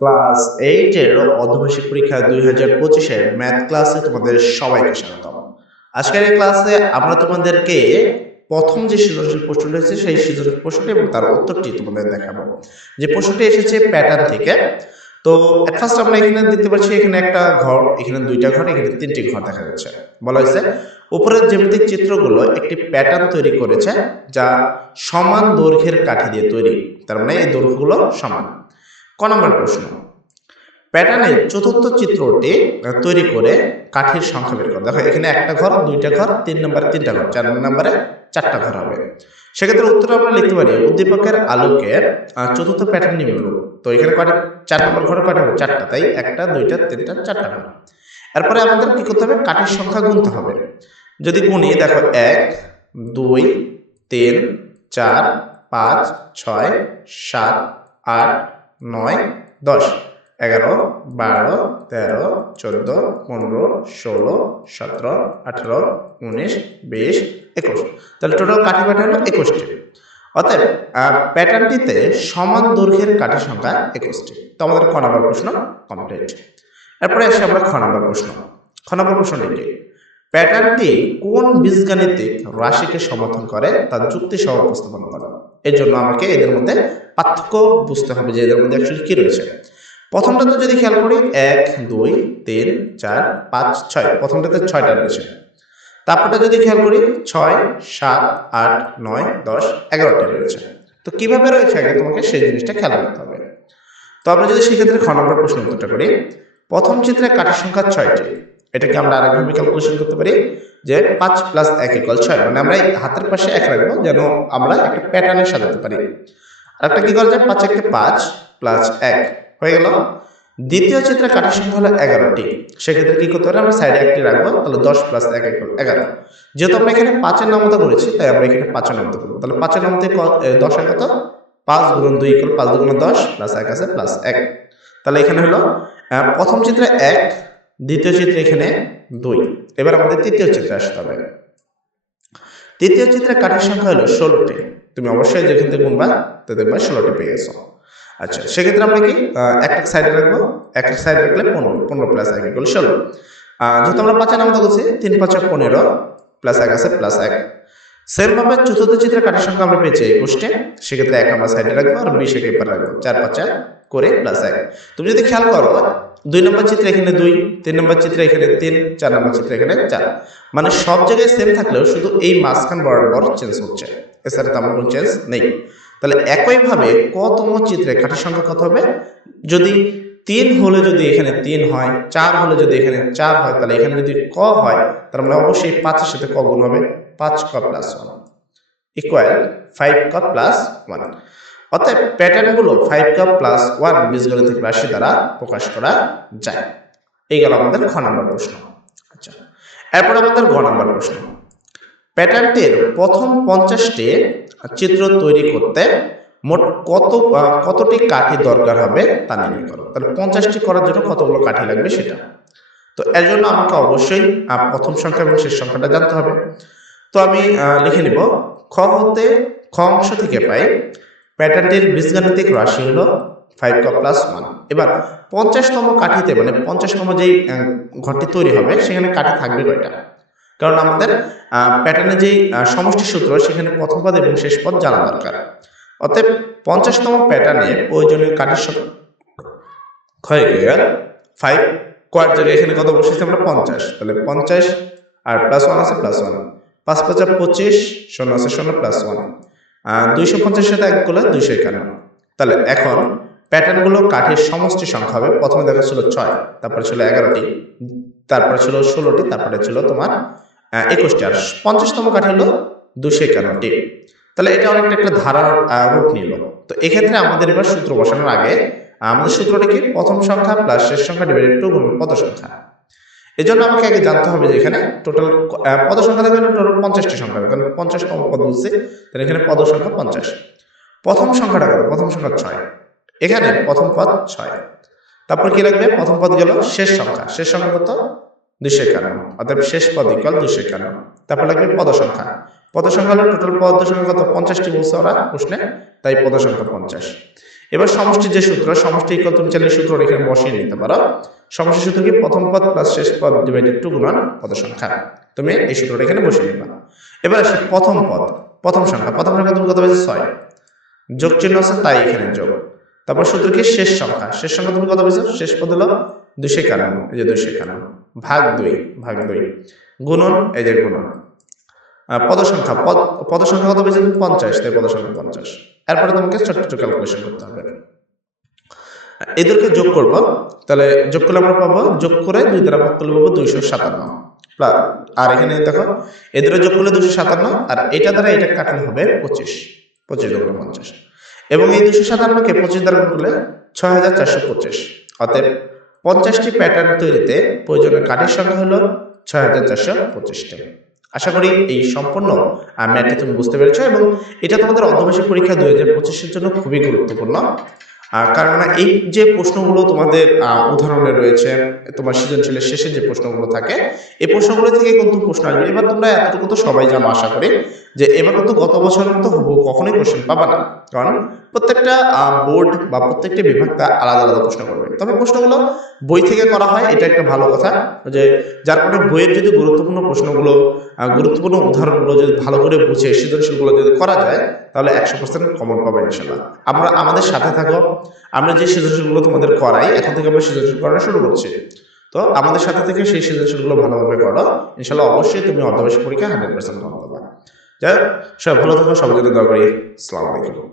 Class এইটের অর্ধবার্ষিক পরীক্ষা দুই হাজার পঁচিশের ম্যাথ ক্লাসে তোমাদের সবাইকে স্বাগতম। আজকের এই ক্লাসে আমরা তোমাদেরকে প্রথম যে সৃজনশীল প্রশ্ন রয়েছে, সেই সৃজনশীল প্রশ্নটি এবং তার উত্তরটি তোমাদের দেখাবো। যে প্রশ্নটি এসেছে প্যাটার্ন থেকে, তো ফার্স্ট আমরা এখানে দেখতে পাচ্ছি, এখানে একটা ঘর, এখানে দুইটা ঘর, এখানে তিনটি ঘর দেখা যাচ্ছে। বলা হয়েছে, উপরের জ্যামিতিক চিত্রগুলো একটি প্যাটার্ন তৈরি করেছে, যা সমান দৈর্ঘ্যের কাঠি দিয়ে তৈরি। তার মানে এই দৈর্ঘ্যগুলো সমান। ক নম্বর প্রশ্ন। প্যাটার্নের চতুর্থ চিত্রটি তৈরি করে কাঠির সংখ্যা বের করো। দেখো, এখানে একটা ঘর, দুইটা ঘর, তিন নম্বরে, তিনটা ঘর, চার নম্বরে চারটা ঘর হবে। সেক্ষেত্রে উত্তর আমরা লিখতে পারি, উদ্দীপকের আলোকে চতুর্থ প্যাটার্ন নিম্নরূপ তো এখানে কয়টা, চার নম্বর ঘরে কয়টা হবে? চারটা। তাই একটা, দুইটা, তিনটা, চারটা ঘর এরপরে আমাদের কি করতে হবে? কাঠির সংখ্যা গুনতে হবে। যদি গুনি, দেখো, এক, দুই, তিন, চার, পাঁচ, ছয়, সাত, আট নয় দশ এগারো বারো তেরো চোদ্দ পনেরো ষোলো সতেরো আঠেরো উনিশ বিশ একুশ। তাহলে টোটাল কাঠি প্যাটার্ন হলো একুশটি। অতএব প্যাটার্নটিতে সমান দৈর্ঘ্যের কাঠি সংখ্যা একুশটি। তো আমাদের ক নম্বর প্রশ্ন কমপ্লিট এরপরে আসি আমরা খ নম্বর প্রশ্ন। খ নম্বর প্রশ্নটি কি? প্যাটার্নটি কোন বীজগাণিতিক রাশিকে সমর্থন করে তার যুক্তি সহ উপস্থাপন করো। এর জন্য আমাকে এদের মধ্যে পার্থক্য বুঝতে হবে যে এদের মধ্যে অ্যাকচুয়ালি কি রয়েছে। প্রথমটাতে যদি খেয়াল করি, এক, দুই, তিন, চার, পাঁচ, ছয়। প্রথমটাতে ছয়টা রয়েছে। তারপরটা যদি খেয়াল করি, ছয়, সাত, আট, নয়, দশ, এগারোটা রয়েছে। তো কীভাবে রয়েছে আগে তোমাকে সেই জিনিসটা খেয়াল রাখতে হবে। তো আমরা যদি সেক্ষেত্রে খ নম্বর প্রশ্ন উত্তরটা করি, প্রথম চিত্রে কাঠের সংখ্যা ছয়টি। এটাকে আমরা আরেকভাবে ক্যালকুলেশন করতে পারি যে পাঁচ প্লাস এক ইকুয়াল ছয় মানে আমরা হাতের পাশে এক রাখব যেন আমরা একটা প্যাটার্নে সাজাতে পারি। আর একটা কি করা যায়? পাঁচ একটা পাঁচ প্লাস এক, হয়ে গেল। দ্বিতীয় চিত্রে কাঠের সংখ্যা হলো এগারোটি। সেক্ষেত্রে কী করতে পারি? আমরা সাইডে একটি রাখব, তাহলে দশ প্লাস এক এগারো। যেহেতু আমরা এখানে পাঁচের নামতা করেছি তাই আমরা এখানে পাঁচের নামতা করব তাহলে পাঁচের নামতে দশ এক কত? পাঁচ গুণ দুই ইকুয়াল পাঁচ দুগুণ দশ প্লাস এক আছে প্লাস এক। তাহলে এখানে হলো প্রথম চিত্রে এক দ্বিতীয় চিত্রে এখানে দুই। এবার আমাদের তৃতীয় চিত্রে আসতে হবে। তৃতীয় চিত্রে কাঠের সংখ্যা হলো ষোলোটি। তুমি অবশ্যই যেখান থেকে গুনবা, তো দেখবা ষোলোটি পেয়ে গেছো। আচ্ছা সেক্ষেত্রে আমরা কি একটা সাইডে রাখব, একটা সাইডে রাখলে পনেরো পনেরো প্লাস এক ইকুয়াল ষোলো। যেহেতু আমরা পাঁচের নামতা করছি তিন পাঁচে পনেরো প্লাস এক আছে প্লাস এক। সেমভাবে চতুর্থ চিত্রের কাঠের সংখ্যা আমরা পেয়েছি একুশটে। সেক্ষেত্রে এক আমরা সাইডে রাখব আর বিশ একে রাখব। চার পাঁচা করে প্লাস এক। তুমি যদি খেয়াল করো, দুই নম্বর চিত্রে এখানে দুই, তিন নম্বর চিত্রে এখানে তিন, চার নম্বর চিত্রে এখানে চার। মানে সব জায়গায় সেম থাকলেও শুধু এই মাঝখান বরাবর চেঞ্জ হচ্ছে। এছাড়া তেমন কোনো চেঞ্জ নেই। তাহলে একইভাবে কতম চিত্রে কাঠের সংখ্যা কত হবে? যদি তিন হলে যদি এখানে তিন হয়, চার হলে যদি এখানে চার হয়, তাহলে এখানে যদি ক হয়, তার মানে অবশ্যই পাঁচের সাথে ক গুণ হবে। পাঁচ ক প্লাস ওয়ান ইকুয়াল ফাইভ ক প্লাস ওয়ান অতএব প্যাটার্নগুলো ফাইভ কাপ প্লাস ওয়ান বীজগণিতিক রাশি দ্বারা প্রকাশ করা যায়। এই গেল আমাদের খ নম্বর প্রশ্ন। আচ্ছা এরপর আমাদের গ নম্বর প্রশ্ন। প্যাটার্নটির প্রথম পঞ্চাশটি চিত্র তৈরি করতে মোট কত কতটি কাঠি দরকার হবে তা নির্ণয় করো। তাহলে পঞ্চাশটি করার জন্য কতগুলো কাঠি লাগবে সেটা। তো এর জন্য আমাকে অবশ্যই প্রথম সংখ্যা এবং শেষ সংখ্যাটা জানতে হবে। তো আমি লিখে নিব। খ হতে খ অংশ থেকে পাই প্যাটার্নটির বীজগাণিতিক রাশি হলো ফাইভ ক প্লাস ওয়ান এবার পঞ্চাশতম কাঠিতে মানে পঞ্চাশতম যেই ঘরটি তৈরি হবে, সেখানে কাঠি থাকবে কয়টা? কারণ আমাদের প্যাটার্নের যেই সমষ্টি সূত্র, সেখানে প্রথম পদ এবং শেষ পদ জানা দরকার। অতএব পঞ্চাশতম প্যাটার্নে প্রয়োজনীয় কাঠের সংখ্যা ক্ষয় ফাইভ কয়েক জায়গায় এখানে কত বসেছি আমরা? পঞ্চাশ। তাহলে পঞ্চাশ আর প্লাস ওয়ান আছে প্লাস ওয়ান পাঁচ পাঁচা পঁচিশ, শূন্য আছে শূন্য প্লাস ওয়ান দুইশো পঞ্চাশের সাথে এক করলে দুইশো একান্ন। তাহলে এখন প্যাটার্নগুলো কাঠের সমষ্টি সংখ্যা হবে। প্রথমে দেখা ছিল ছয়, তারপরে ছিল এগারোটি, তারপরে ছিল ষোলোটি, তারপরে ছিল তোমার একুশটি। আর পঞ্চাশতম কাঠি হলো দুশো একান্নটি। তাহলে এটা অনেকটা একটা ধারার রূপ নিল। তো এক্ষেত্রে আমাদের এবার সূত্র বসানোর আগে, আমাদের সূত্রটা কি? প্রথম সংখ্যা প্লাস শেষ সংখ্যা ডিভাইডেড টু গুণ সংখ্যা। এই জন্য আমাকে আগে জানতে হবে যে এখানে টোটাল পদ সংখ্যা থাকবে টোটাল পঞ্চাশটি সংখ্যা। কারণ পঞ্চাশতম পদ বলছে তাহলে এখানে পদ সংখ্যা পঞ্চাশ। প্রথম সংখ্যাটা কত? প্রথম সংখ্যা ছয়। এখানে প্রথম পদ ছয়। তারপর কি লাগবে? প্রথম পদ গেল শেষ সংখ্যা। শেষ সংখ্যা কত? দুশো একান্ন। অর্থাৎ শেষ পদ ইকাল দুশো একান্ন। তারপর লাগবে পদ সংখ্যা পদ সংখ্যা হলো টোটাল পদ সংখ্যা কত? পঞ্চাশটি বলছে ওরা প্রশ্নে, তাই পদ সংখ্যা পঞ্চাশ। এবার সমষ্টির যে সূত্র, সমষ্টি ইকুয়াল তুমি চাইলে সূত্র এখানে বসিয়ে নিতে পারো। সমষ্টি সূত্র কি প্রথম পদ প্লাস শেষ পদ ডিভাইডেড টু গুণন পদের সংখ্যা। তুমি এই সূত্রটা এখানে বসিয়ে নিবা। এবার আসি প্রথম পদ, প্রথম সংখ্যা। প্রথম সংখ্যা তুমি কত পেয়েছ ছয়। যোগ চিহ্ন আছে, তাই এখানে যোগ। তারপর সূত্র কি শেষ সংখ্যা। শেষ সংখ্যা তুমি কত পেয়েছ শেষ পদ হলো দুশো একান্ন। এই যে দুশো একান্ন। ভাগ দুই ভাগ দুই। গুণন, এই যে গুণন। পদ সংখ্যা, পদ পদ সংখ্যা কত পেয়েছে পঞ্চাশ। তাই পদ সংখ্যা পঞ্চাশ। এরপরে তোমাকে ছোট্ট ছোট্ট ক্যালকুলেশন করতে হবে। এদেরকে যোগ করব। তাহলে যোগ করলে আমরা পাবো, যোগ করে দুই দ্বারা ভাগ করলে পাবো দুইশো সাতান্ন। আর এখানে দেখো এদের যোগ করলে দুশো সাতান্ন, আর এটা দ্বারা এটা কাটলে হবে পঁচিশ। পঁচিশ যোগ পঞ্চাশ। এবং এই দুশো সাতান্নকে পঁচিশ দ্বারা করলে ছয় হাজার চারশো পঁচিশ। অতএব পঞ্চাশটি প্যাটার্ন তৈরিতে প্রয়োজনীয় কাঠের সংখ্যা হলো ছয় হাজার চারশো পঁচিশটি। আশা করি এই সম্পূর্ণ ম্যাথটি তুমি বুঝতে পেরেছ এবং এটা তোমাদের অর্ধবার্ষিক পরীক্ষা দুই হাজার পঁচিশের জন্য খুবই গুরুত্বপূর্ণ। কারণ এই যে প্রশ্নগুলো তোমাদের উদাহরণে রয়েছে, তোমার সৃজনশীলের শেষে যে প্রশ্নগুলো থাকে, এই প্রশ্নগুলো থেকে কিন্তু প্রশ্ন আসবে। এবার তোমরা এতটুকু তো সবাই জানো, আশা করি। যে এবার তো গত বছরের তো হব কখনোই কোশ্চেন পাবা না। কারণ প্রত্যেকটা বোর্ড বা প্রত্যেকটা বিভাগ তা আলাদা আলাদা প্রশ্ন করবে। তবে প্রশ্নগুলো বই থেকে করা হয়, এটা একটা ভালো কথা। যে যার কারণে বইয়ের যদি গুরুত্বপূর্ণ প্রশ্নগুলো গুরুত্বপূর্ণ উদাহরণগুলো যদি ভালো করে বুঝে, সৃজনশীলগুলো যদি করা যায়, তাহলে একশো পার্সেন্ট কমন পাবে ইনশাল্লাহ। আমরা আমাদের সাথে থাকো। আমরা যে সৃজনশীলগুলো তোমাদের করাই, এখন থেকে আমরা সৃজনশীল করা শুরু করছি। তো আমাদের সাথে থেকে সেই সৃজনশীলগুলো ভালোভাবে করো। ইনশাল্লাহ অবশ্যই তুমি অর্ধবার্ষিক পরীক্ষা হান্ড্রেড পার্সেন্ট কমন পাবা। যাই হোক সবাই ভালো থাকো সবাই জন্য দয়া করি। আসসালামু আলাইকুম।